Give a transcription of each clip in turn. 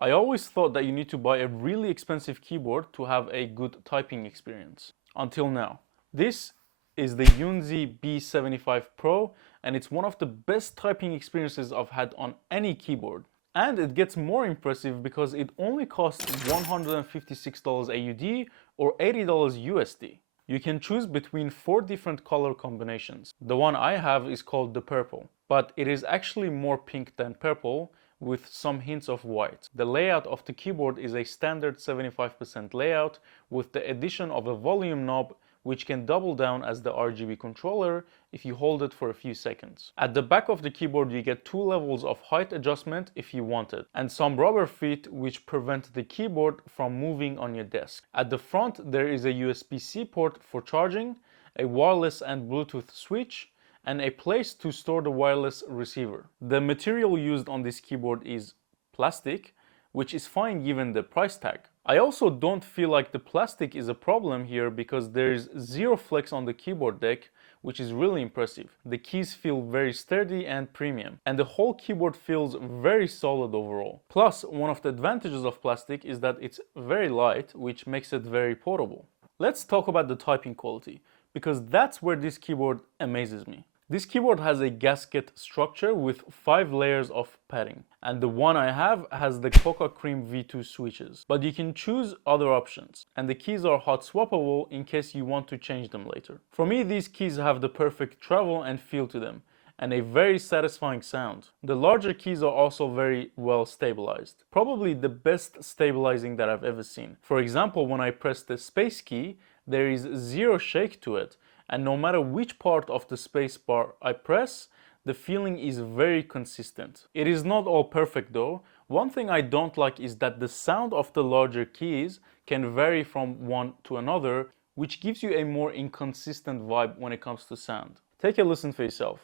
I always thought that you need to buy a really expensive keyboard to have a good typing experience. Until now. This is the Yunzii B75 Pro, and it's one of the best typing experiences I've had on any keyboard. And it gets more impressive because it only costs $156 AUD or $80 USD. You can choose between 4 different color combinations. The one I have is called the purple, but it is actually more pink than purple with some hints of white. The layout of the keyboard is a standard 75% layout with the addition of a volume knob which can double down as the RGB controller if you hold it for a few seconds. At the back of the keyboard you get 2 levels of height adjustment if you want it, and some rubber feet which prevent the keyboard from moving on your desk. At the front there is a USB-C port for charging, a wireless and Bluetooth switch, and a place to store the wireless receiver. The material used on this keyboard is plastic, which is fine given the price tag. I also don't feel like the plastic is a problem here because there is zero flex on the keyboard deck, which is really impressive. The keys feel very sturdy and premium, and the whole keyboard feels very solid overall. Plus, one of the advantages of plastic is that it's very light, which makes it very portable. Let's talk about the typing quality, because that's where this keyboard amazes me. This keyboard has a gasket structure with 5 layers of padding, and the one I have has the Coca Cream V2 switches, but you can choose other options, and the keys are hot swappable in case you want to change them later. For me, these keys have the perfect travel and feel to them, and a very satisfying sound. The larger keys are also very well stabilized, probably the best stabilizing that I've ever seen. For example, when I press the space key, there is zero shake to it, and no matter which part of the space bar I press, the feeling is very consistent. It is not all perfect though. One thing I don't like is that the sound of the larger keys can vary from one to another, which gives you a more inconsistent vibe when it comes to sound. Take a listen for yourself.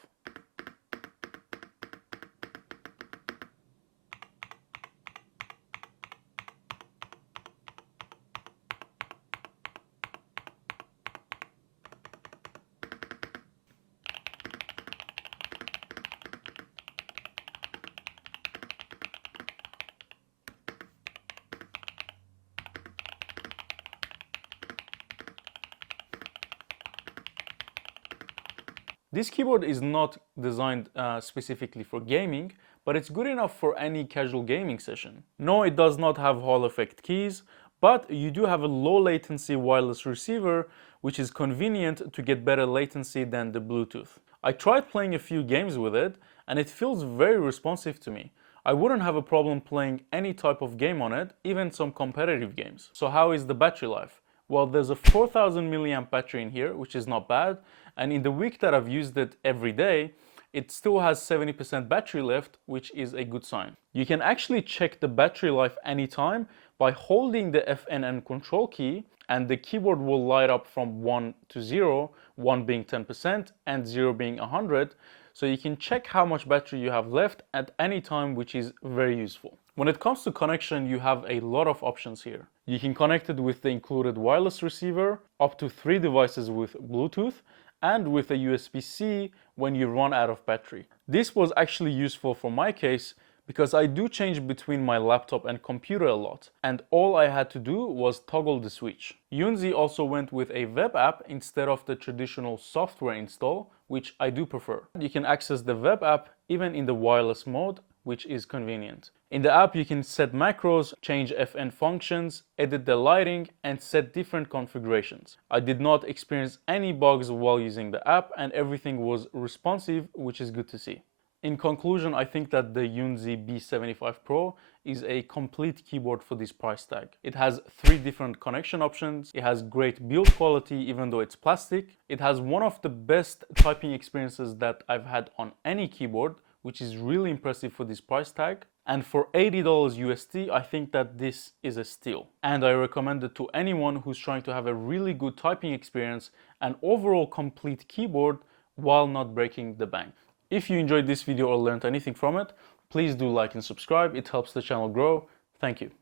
This keyboard is not designed specifically for gaming, but it's good enough for any casual gaming session. No, it does not have Hall effect keys, but you do have a low latency wireless receiver, which is convenient to get better latency than the Bluetooth. I tried playing a few games with it, and it feels very responsive to me. I wouldn't have a problem playing any type of game on it, even some competitive games. So how is the battery life? Well, there's a 4000 milliamp battery in here, which is not bad, and in the week that I've used it every day, it still has 70% battery left, which is a good sign. You can actually check the battery life anytime by holding the FNN control key, and the keyboard will light up from 1 to 0, 1 being 10% and 0 being 100, so you can check how much battery you have left at any time, which is very useful. When it comes to connection, you have a lot of options here. You can connect it with the included wireless receiver, up to 3 devices with Bluetooth, and with a USB-C when you run out of battery. This was actually useful for my case because I do change between my laptop and computer a lot, and all I had to do was toggle the switch. Yunzii also went with a web app instead of the traditional software install, which I do prefer. You can access the web app even in the wireless mode, which is convenient. In the app you can set macros, change FN functions, edit the lighting, and set different configurations. I did not experience any bugs while using the app, and everything was responsive, which is good to see. In conclusion, I think that the Yunzii B75 Pro is a complete keyboard for this price tag. It has 3 different connection options, it has great build quality even though it's plastic, it has one of the best typing experiences that I've had on any keyboard, which is really impressive for this price tag. And for $80 USD, I think that this is a steal. And I recommend it to anyone who's trying to have a really good typing experience and overall complete keyboard while not breaking the bank. If you enjoyed this video or learned anything from it, please do like and subscribe. It helps the channel grow. Thank you.